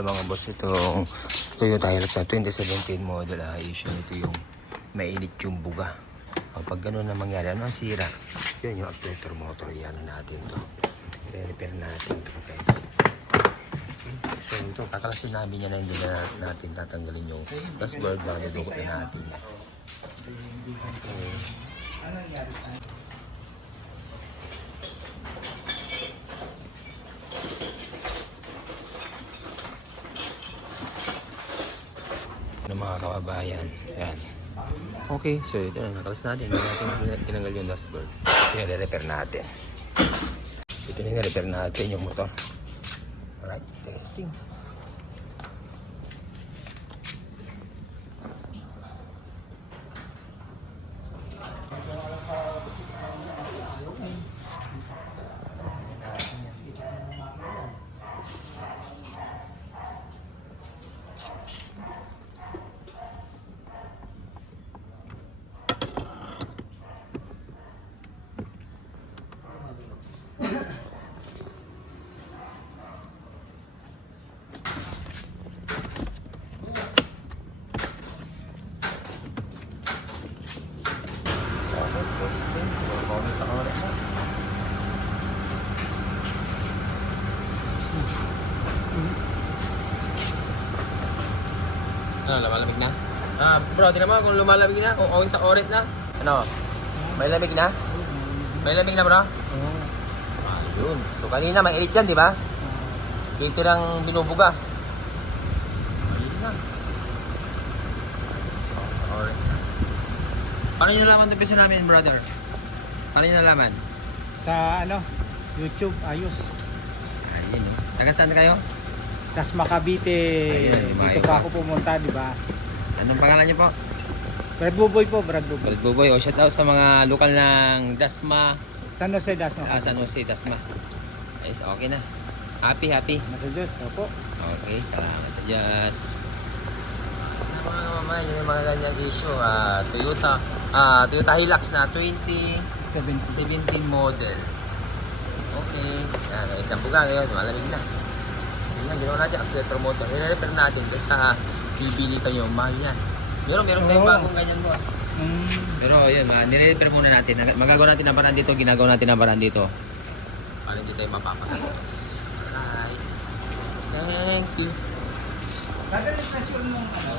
Mga boss, itong Toyota Hilux na 2017 model, issue nito yung mainit yung buga. Pag gano'n na mangyari, ano ang sira? Yun yung actuator motor, yan natin to. I-repair natin to, guys. Okay. So ito, kakalasin namin yan na hindi na natin tatanggalin yung dashboard na nadukot na natin yan. Okay. Mga kababayan, yan. Okay, so ito na, nakalas natin. Hindi natin tinanggal yung dashboard. Pinare-repair natin. Ito na, repair natin yung motor. Alright, testing. Sa oras na. Ano, lumalamig na? Bro, tinan mo kung lumalamig na, kung okay sa oras na. Ano? May lamig na? May lamig na, bro? Oo. Ayun. So kanina may 8 yan, di ba? 20 lang binubuga. Ayun na. Sa oras na. Paano nyo nalaman ito pisa namin, brother? Paano nyo nalaman? Sa YouTube, ayos. Ayun eh. Taga saan kayo? Dasma Cavite. Ayun, dito pa ako pumunta, di ba? Anong pangalan niyo po? Brad Buboy po, Brad Buboy. Brad Buboy. O shout out sa mga lokal ng Dasma. San Jose, Dasma. San Jose, Dasma. Ayos, okay na. Happy. Nasa Diyos, opo. Okay, salamat sa Diyos. Mga mamay, yung mga ganyang issue. Toyota Hilux na 2017 model. Okay. Yan, may tambuga ngayon. Malamig na. Yan, ginawa natin actuator motor. I-repair natin kasi bibili kayo. Mahal yan. Meron tayong bagong ganyan, boss. Pero yun, nire-repair muna natin. Magagawa natin ang paraan dito. Ginagawa natin ang paraan dito. Para hindi tayo mapapagastos. Alright. Thank you.